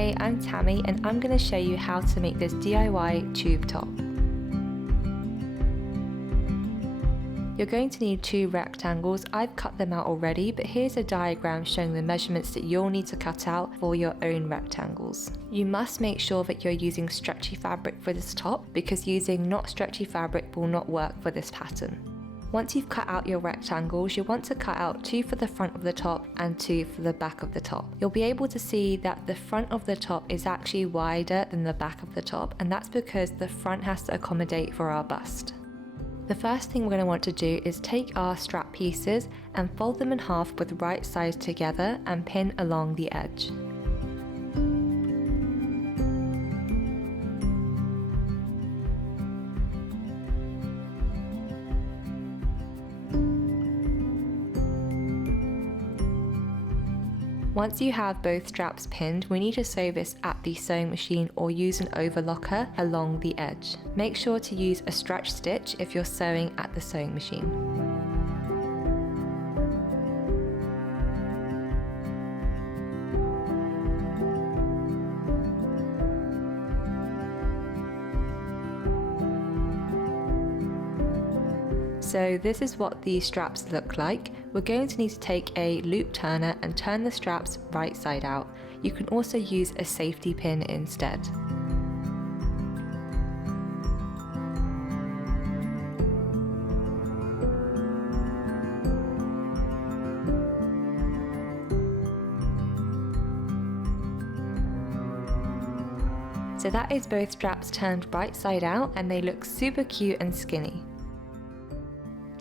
Hey, I'm Tammy and I'm going to show you how to make this DIY tube top. You're going to need 2 rectangles. I've cut them out already, but here's a diagram showing the measurements that you'll need to cut out for your own rectangles. You must make sure that you're using stretchy fabric for this top, because using not stretchy fabric will not work for this pattern. Once you've cut out your rectangles, you'll want to cut out 2 for the front of the top and 2 for the back of the top. You'll be able to see that the front of the top is actually wider than the back of the top, and that's because the front has to accommodate for our bust. The first thing we're going to want to do is take our strap pieces and fold them in half with right sides together and pin along the edge. Once you have both straps pinned, we need to sew this at the sewing machine or use an overlocker along the edge. Make sure to use a stretch stitch if you're sewing at the sewing machine. So this is what the straps look like. We're going to need to take a loop turner and turn the straps right side out. You can also use a safety pin instead. So that is both straps turned right side out and they look super cute and skinny.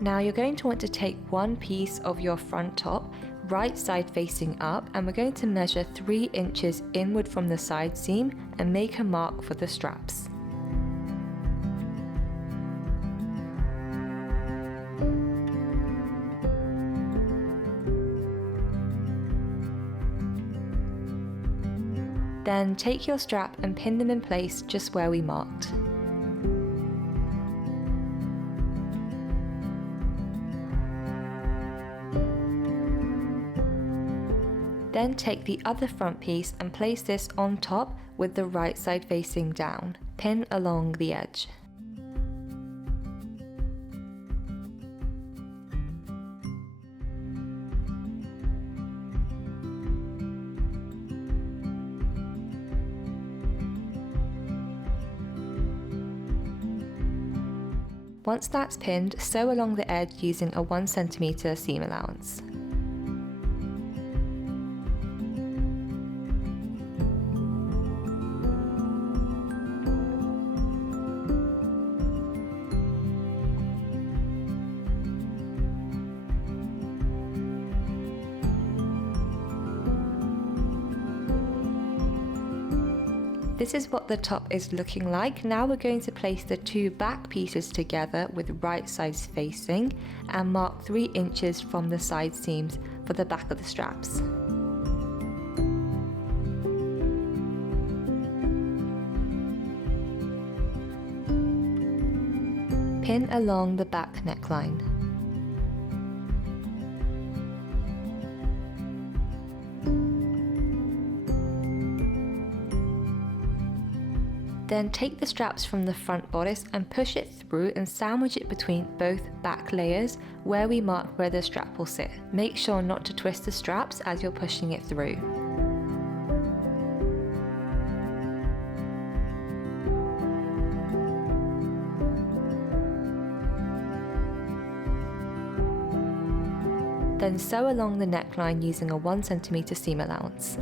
Now you're going to want to take one piece of your front top, right side facing up, and we're going to measure 3 inches inward from the side seam and make a mark for the straps. Then take your strap and pin them in place just where we marked. Then take the other front piece and place this on top with the right side facing down. Pin along the edge. Once that's pinned, sew along the edge using a 1 cm seam allowance. This is what the top is looking like. Now we're going to place the 2 back pieces together with right sides facing and mark 3 inches from the side seams for the back of the straps. Pin along the back neckline. Then take the straps from the front bodice and push it through and sandwich it between both back layers where we mark where the strap will sit. Make sure not to twist the straps as you're pushing it through. Then sew along the neckline using a 1 cm seam allowance.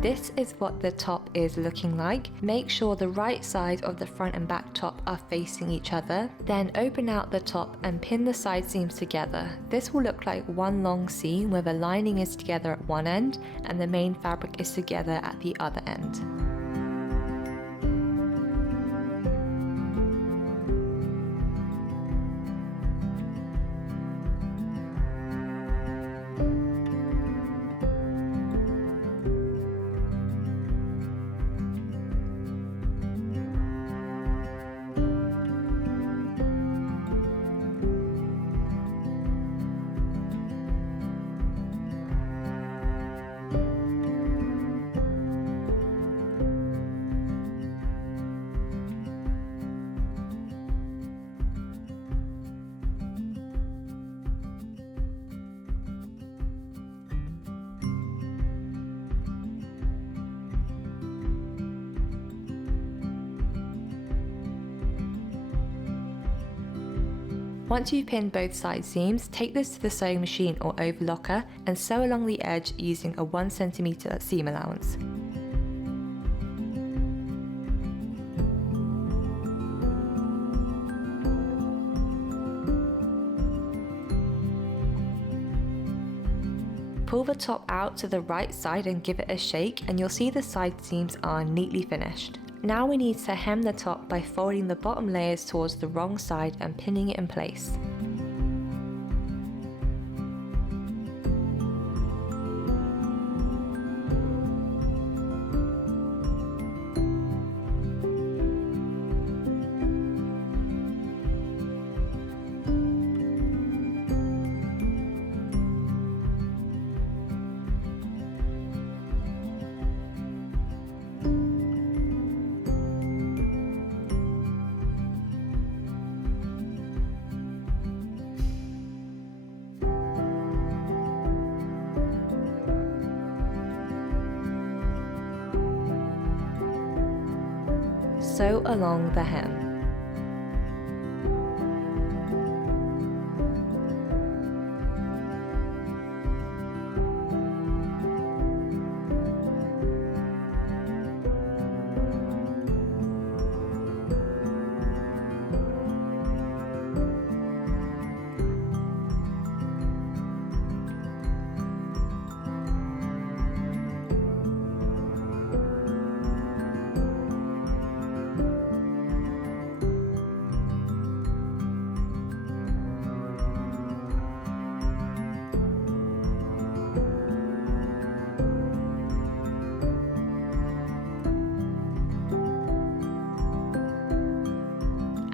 This is what the top is looking like. Make sure the right side of the front and back top are facing each other. Then open out the top and pin the side seams together. This will look like one long seam where the lining is together at one end and the main fabric is together at the other end. Once you've pinned both side seams, take this to the sewing machine or overlocker and sew along the edge using a 1 cm seam allowance. Pull the top out to the right side and give it a shake, and you'll see the side seams are neatly finished. Now we need to hem the top by folding the bottom layers towards the wrong side and pinning it in place. Sew along the hem.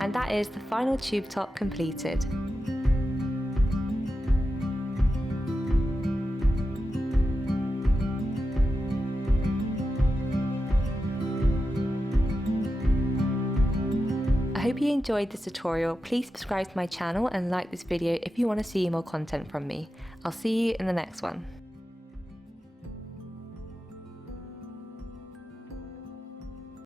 And that is the final tube top completed. I hope you enjoyed this tutorial. Please subscribe to my channel and like this video if you want to see more content from me. I'll see you in the next one.